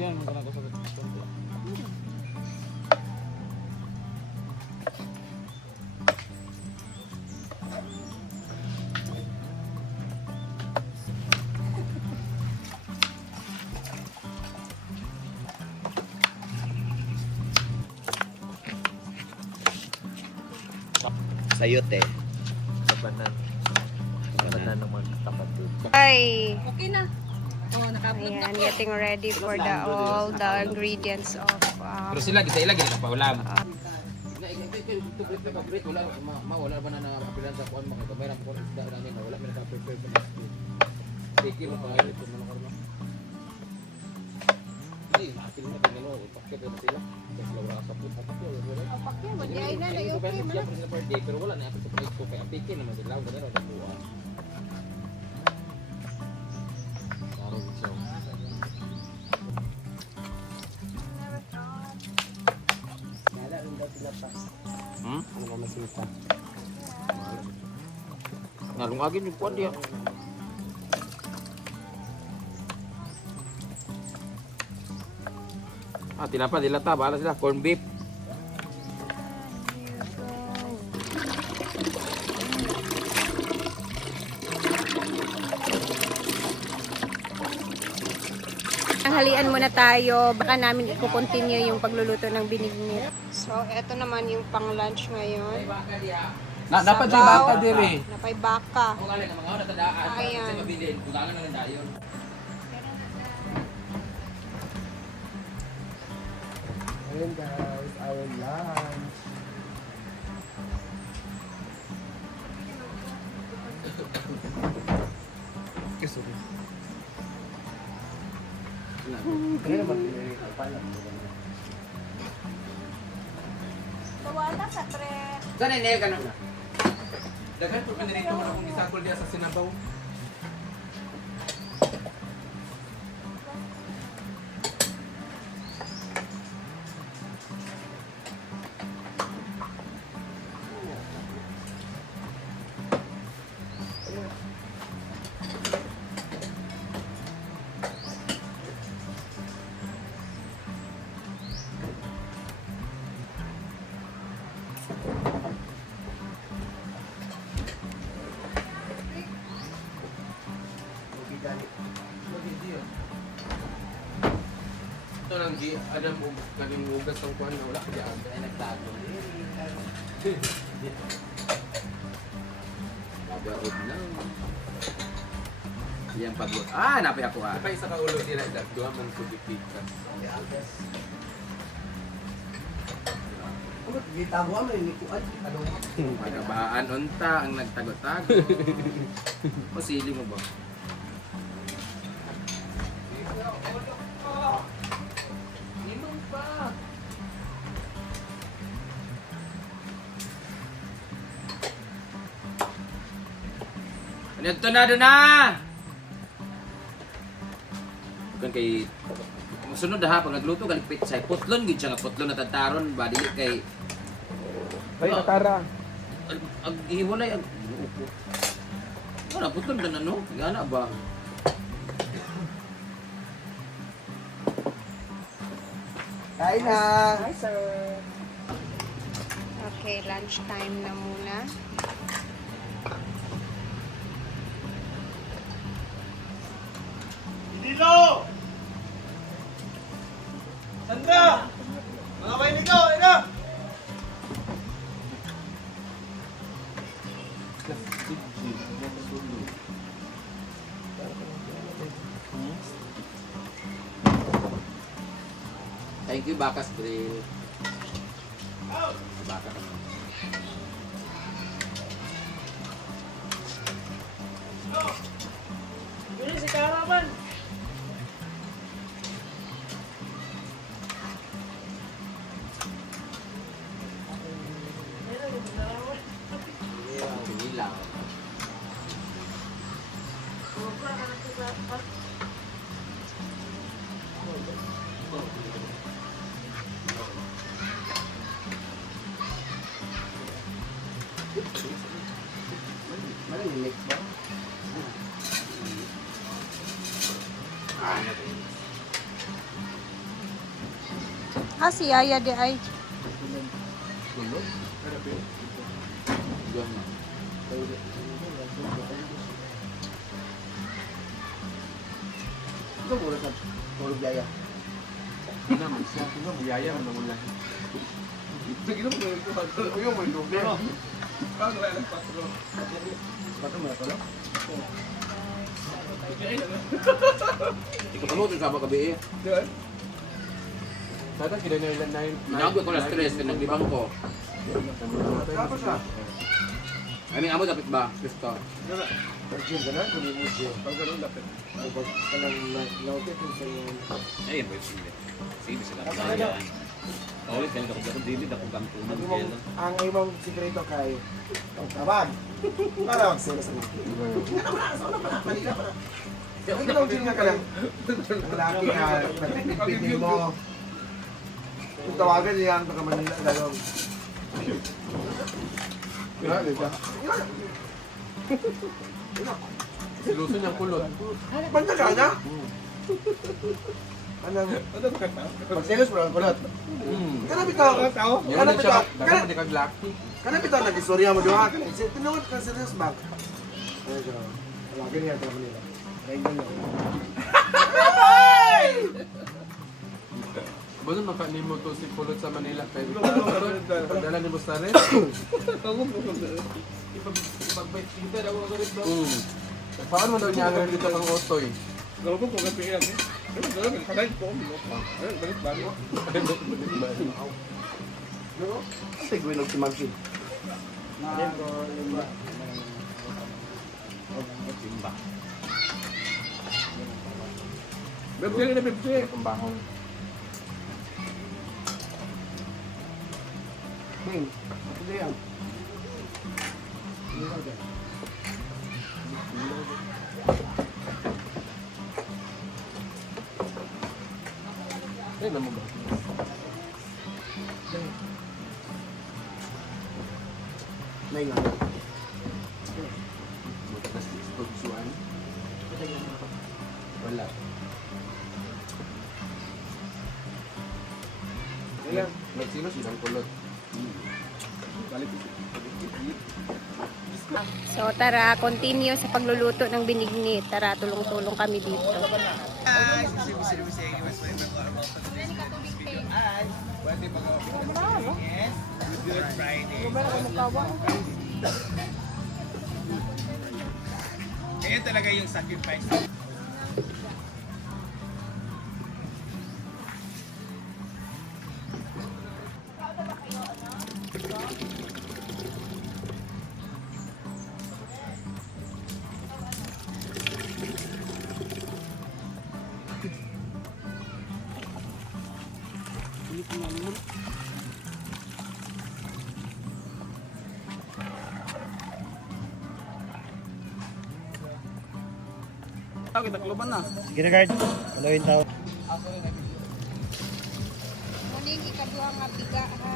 Yan, magkana ko sa Sayote. Kabanan. Kabanan ng mga kapatid. Ay, Okay na. Oh, naka-upload na ayan, ko. getting ready for the all the ingredients of Pero sila, kita ilang gila pa ulam. Wala ba na nakapilan sa kuan mga kamera mo kung isda na nila wala man naka-prepare pa na sige mo pa ito man karon ay akin na din no pakit na sila kasi wala ka sa puta wala Pakya, mag-iay na. Ay, okay man. pero wala na ako sa price ko kaya pikin naman sila wala na nakuha karon siya Ano ba masita? nalungagin yung kuan dia tinapa dilata bahala sila corn beef Tanghalian muna tayo, baka namin i-continue yung pagluluto ng binignit. So, eto naman yung pang-lunch ngayon. Dapat di bata diri. Napay baka. kung alin ang mga oras tadaan Ayan. kasi mabilin kulangan na lang dayon Ayun guys, our lunch. Sorry. Kaya naman pinapalam mo naman. Wala sa tre. saan ay nail ka na Dagan po pinirito mo na kung isakol diya sa sinabaw. Ito lang di adam mo kaming ugas ng kuan na wala diyan. ay nagtago Babaod na Iyang pagod napay ako Pa isa ka ulo dira ida duha man ko dipikas. Gitago mo ni kuan. Ano? Magabaan unta ang nagtago-tago o sili mo ba Ito na doon na! Bukan kay... Sunod ha, pag nagluto, galigpit sa putlon, gid siya nga putlon na tataron, ba, dili kay... Ay nakara. Ag ihiwalay, ag... Wala, putlon na ano? Gana ba? Kain na. Hi, sir. Okay, lunch time na muna. Dilo! Sandra! Mga kainig ko, ina! Thank you, Bakas Grill. Bakas. Bili si Karaman! Sinilang. Malamig ba? Ah, si Yaya di ay. Tulog? Diyan na. Ito muna sa tulog yaya. Hindi naman siya. Hindi naman yaya mo naman lang. Sige na mo ito. Yung mo ito. Bato mo na to, no? Ikaw mo, ito sama gabi eh. Tata, kinailan na yun. Inaabot ko na stress, kaya naglibang ko. Tapos siya. Ano yung amo, dapat ba? Kristo. Pag-gym ka na, kunin mo siya. Pag ganun, lapit. Pag ka lang naupit mo sa iyo. Ayun po yung sige. Sige sila. Kaya. Ulit kaya ako sa dili ako gamtunan kaya. Ang imong sikreto kay tabag. Para magsira sa mga. Kung ikaw gym nga ka lang. Ang laki ka, pagpipili mo. Kung tawagan niya ang baka Manila, gagawin. Yeah, di ba? Siluso niyang kulot. Banda ka na? Anong? Pagselos mo lang kulot. Kanapit ako. Yan Kanapit siya. ako. Dagan mo di kag lucky. Kanapit ako nag-istorya mo doon. Tinawag ka serious ba? Ano siya? Tawagan niya sa Manila. Kaya ganyan. Basta makanimo to si Pulot sa Manila. Kaya pagdala ni mo sa rin. Ipagbait kita daw ako rin daw. Paano mo daw niya ang dito kang otoy? Tigwin og si Ma'am Shin. Simba. Ang bahong. Bing, ito yan. Ay, naman ba? May nga. Matagas di sa pagsuan. Wala. Magsilos isang kulot. So tara, continue sa pagluluto ng binigni. Tara, tulong-tulong kami dito. Kaya talaga yung sacrifice. Sige na, guard. Alawin tao. Muning ikaduha nga biga ha.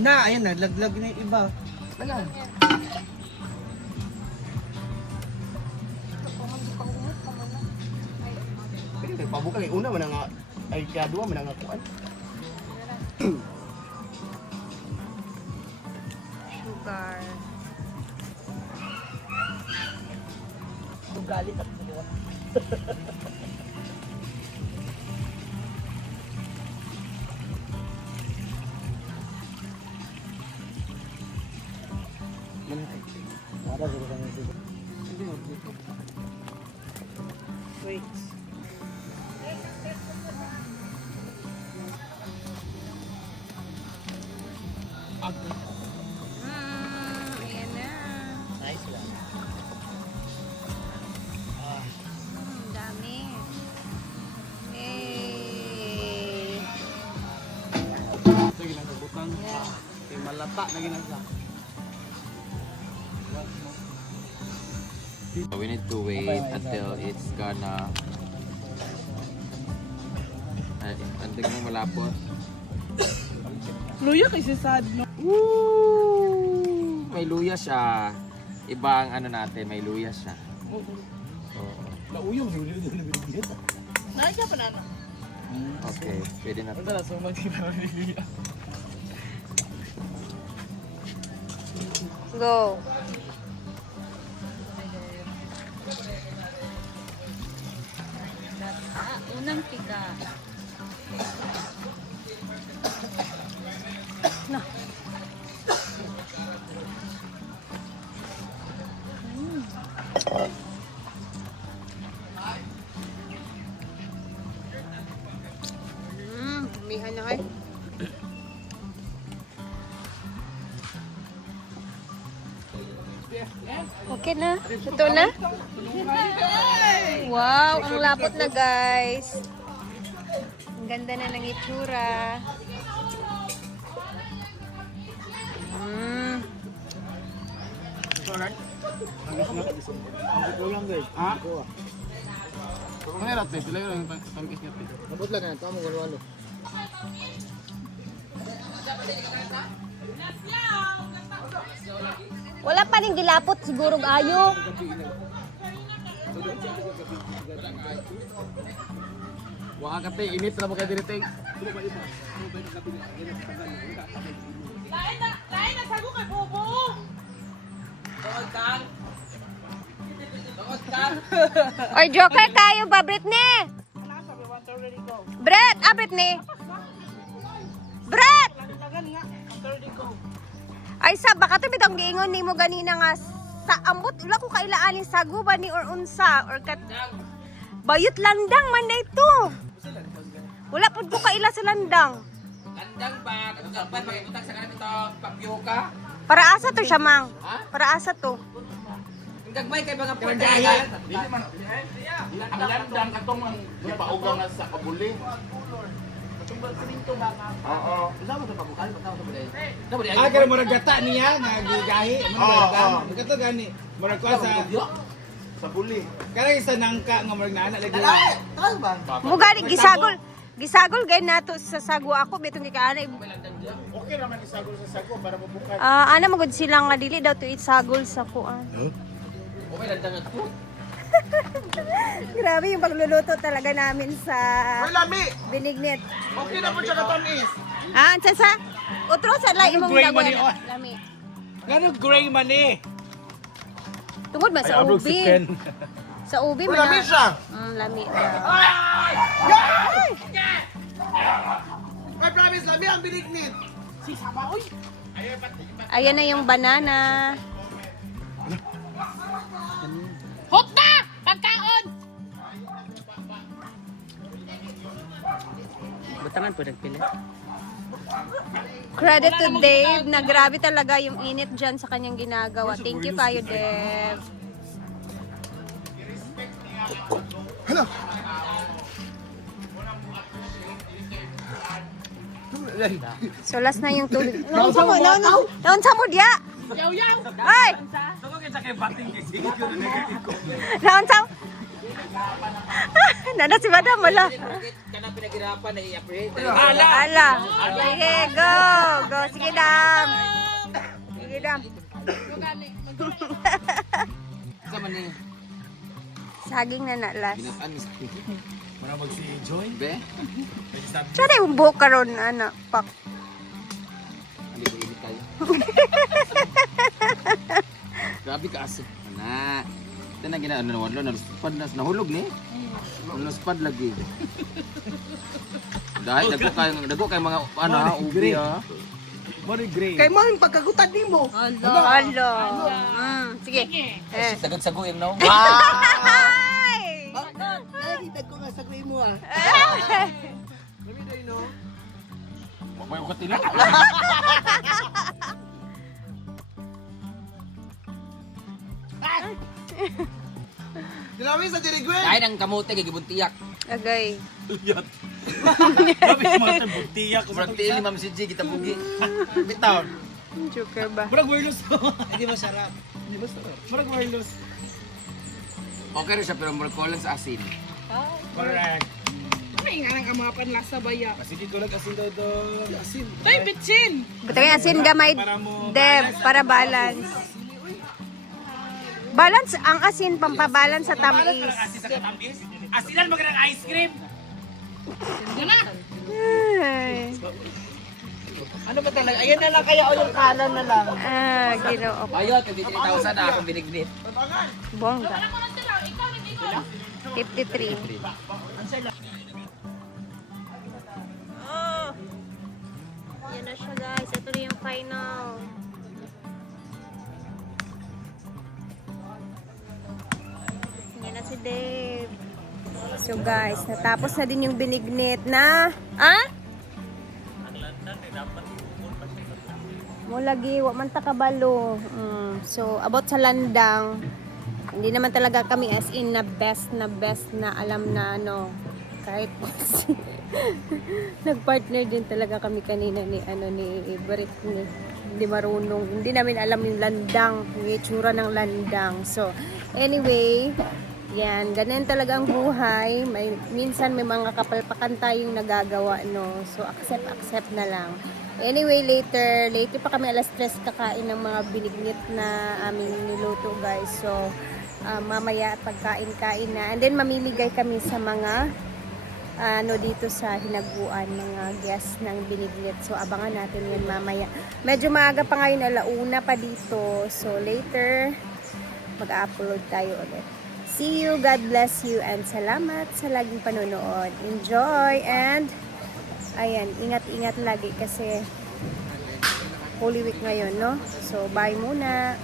Na, ayan na. Laglag na yung iba. Wala. Pero nagpabuka kay una man nga ay kaya duwa man nga kuan. Sugar. Galit ako sa duwa. Wait. Ayan na. Nice lang. Dami. Eh. Sige lang butang. Kay malata na ginasa. So we need to wait until it's gonna... Ay, antig mo malapot. Luya kasi sad, no? Woo! May luya siya. Iba ang ano natin, may luya siya. Oo. Nauyong si Willie na binigyan. Naya pa na. Okay, pwede na. Go. Unang tika. Umihan na kayo. Okay na? Ito na? Wow, ang lapot na guys. Ang ganda na ng itsura. Mahirap eh, sila yung tangkis niya. Nabot lang yan, tama mo walo. Wala pa rin gilapot siguro ayo. Waka ka te, init na mo kayo dito. Or joker kayo ba, Britney? Brett, Britney. Brett! Ay sa baka to bitong giingon nimo ganina nga sa ambot ila ko kailaanin sagu ba ni or unsa or kat bayot landang man na ito. Wala pud ko kaila sa landang. Landang ba? Katugpan, magibutang sa kanang ito, papyoka. Para asa to siya mang? Para asa to? Ang gagmay kay mga pagkain. Ang landang katong ang ipauga nga sa kabuli. Oo. Agar murag gata niya nga gigahi, murag gato gani. Murag ko Sa buli. kaya isa nangka nga murag naana lagi. Mo gani gisagol. Gisagol gay nato sa sagu ako betong gikaana. Okay naman isagol sa sago para mabukan. Ana magud sila nga dili daw to sagol sa kuan. Okay, landang at po. Grabe yung pagluluto talaga namin sa lami! Binignit. Okay na po siya katamis. Ansa sa? Utro sa la imong Gray lagwan. man ni- Lami. Ngano gray man eh. Tungod ba sa ubi? Sa ubi man. Lami siya! Lami. I promise, lami ang binignit. Ayan na yung banana. Batangan po nagpili. Credit to Dave na grabe talaga yung init dyan sa kanyang ginagawa. Thank you kayo, Dave. So last na yung tubig. Naunsa mo, naunsa mo diya. Ay! Naunsa mo. Nana si Madam, wala. Kana pinaghirapan na i-apprehend. Ala. Sige, go. Go. Sige, Dam. Sige, Dam. Sama ni Saging na nalas. anis. Mura mag si Joy. Be? Tsara yung buhok karon anak. Pak. Hindi ko init tayo. Grabe ka aso. Ana. Ito na gina ano naluspad na nahulog ni. Naluspad lagi. Dahil dago kay mga ano ha, ubi ha. Mura gray. Kay mo yung pagkagutan ni mo. Hello. Sige. Sagod-sago yung no. Ay! Nakikita ko nga sa gray mo ah. Lami daw no? Wag mo ko tila. Dilami sa dirigwen. Dahil ang kamote kay gibuntiyak. Agay. Grabe mo ta butiya ko. Murag tiil ni Ma'am CG kita bugi. Bitaw. Joker ba? Murag wireless. Hindi ba sarap? Hindi ba sarap? Murag wireless. Okay rin siya pero murag kulang sa asin. Correct. May nga nang amapan lasa baya. Kasi di ko lang asin daw doon. Asin. Tay, bitsin! Butang asin gamay. Dev, para balance. Balance ang asin, pampabalance sa tamis. Asin sa katamis. Asinan mo ka ng ice cream. Ay. Ano ba talaga? Ayan na lang kaya o yung kanan na lang. Ginoo. Ayot, 53,000 na akong binignit. Bongga. 53. Oh. Yan na siya guys. Ito na yung final. Yan na si Dave. So guys, natapos na din yung binignit na... Mo lagi, wa man ta kabalo. So, about sa landang, hindi naman talaga kami as in na best na alam na ano, kahit nagpartner din talaga kami kanina ni Barit ni hindi marunong, hindi namin alam yung landang, yung itsura ng landang. So, anyway, yan, ganun talaga ang buhay. Minsan may mga kapalpakan tayong nagagawa, no? So, accept na lang. Anyway, later pa kami alas 3 kakain ng mga binignit na aming niluto, guys. So, mamaya pagkain-kain na. And then, mamimigay kami sa mga dito sa hinaguan, mga guests ng binignit. So, abangan natin yan mamaya. Medyo maaga pa ngayon, alauna pa dito. So, later, mag-upload tayo ulit. See you, God bless you, and salamat sa laging panonood. Enjoy, and ayan, ingat-ingat lagi kasi Holy Week ngayon, no? So, bye muna.